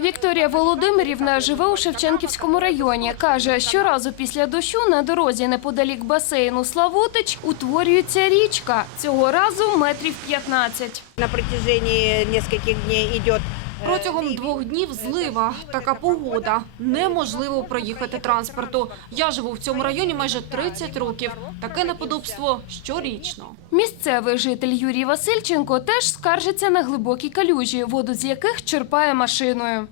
Вікторія Володимирівна живе у Шевченківському районі. Каже, щоразу після дощу на дорозі неподалік басейну Славутич утворюється річка. Цього разу метрів 15. На протяжении нескольких дней идет Протягом двох днів злива. Така погода. Неможливо проїхати транспорту. Я живу в цьому районі майже 30 років. Таке неподобство щорічно. Місцевий житель Юрій Васильченко теж скаржиться на глибокі калюжі, воду з яких черпає машиною.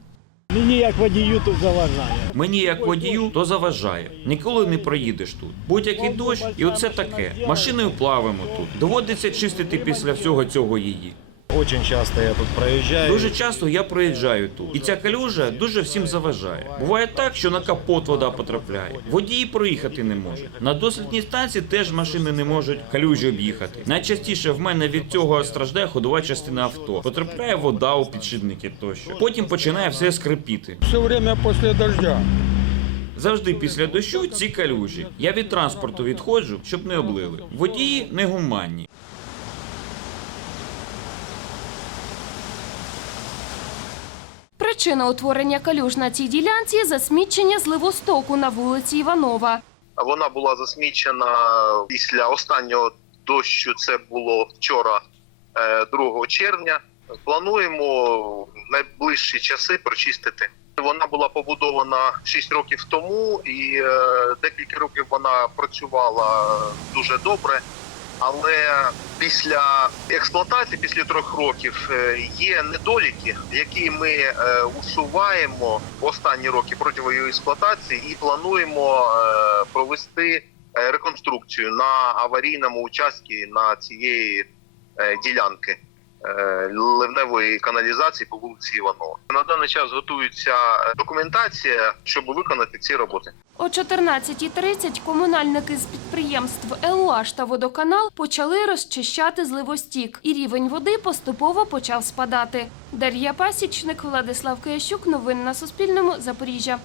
Мені як водію тут заважає. Мені як водію, то заважає. Ніколи не проїдеш тут. Будь-який дощ, і оце таке. Машиною плавимо тут. Доводиться чистити після всього цього її. Очень часто я тут проезжаю. Дуже часто я проїжджаю тут, і ця калюжа дуже всім заважає. Буває так, що на капот вода потрапляє. Водії проїхати не можуть. На дослідній станції теж машини не можуть калюжі об'їхати. Найчастіше в мене від цього страждає ходова частина авто. Потрапляє вода у підшипники тощо. Потім починає все скрипіти. Все время після дождя. Завжди після дощу ці калюжі. Я від транспорту відходжу, щоб не облили. Водії негуманні. Причина утворення калюж на цій ділянці засмічення зливостоку на вулиці Іванова. Вона була засмічена після останнього дощу. Це було вчора, е, 2 червня. Плануємо найближчі часи прочистити. Вона була побудована 6 років тому, і е, декілька років вона працювала дуже добре. Але після експлуатації, після трьох років, е, є недоліки, які ми е, усуваємо останні роки протягом її експлуатації, і плануємо е, провести реконструкцію на аварійному участку на цієї ділянки ливневої каналізації по вулиці Іванова. На даний час готується е, документація, щоб виконати ці роботи. О 14.30 комунальники з підприємств ЕУАЖ та водоканал почали розчищати зливостік, і рівень води поступово почав спадати. Дар'я Пасічник, Владислав Киящук. Новини на Суспільному. Запоріжжя.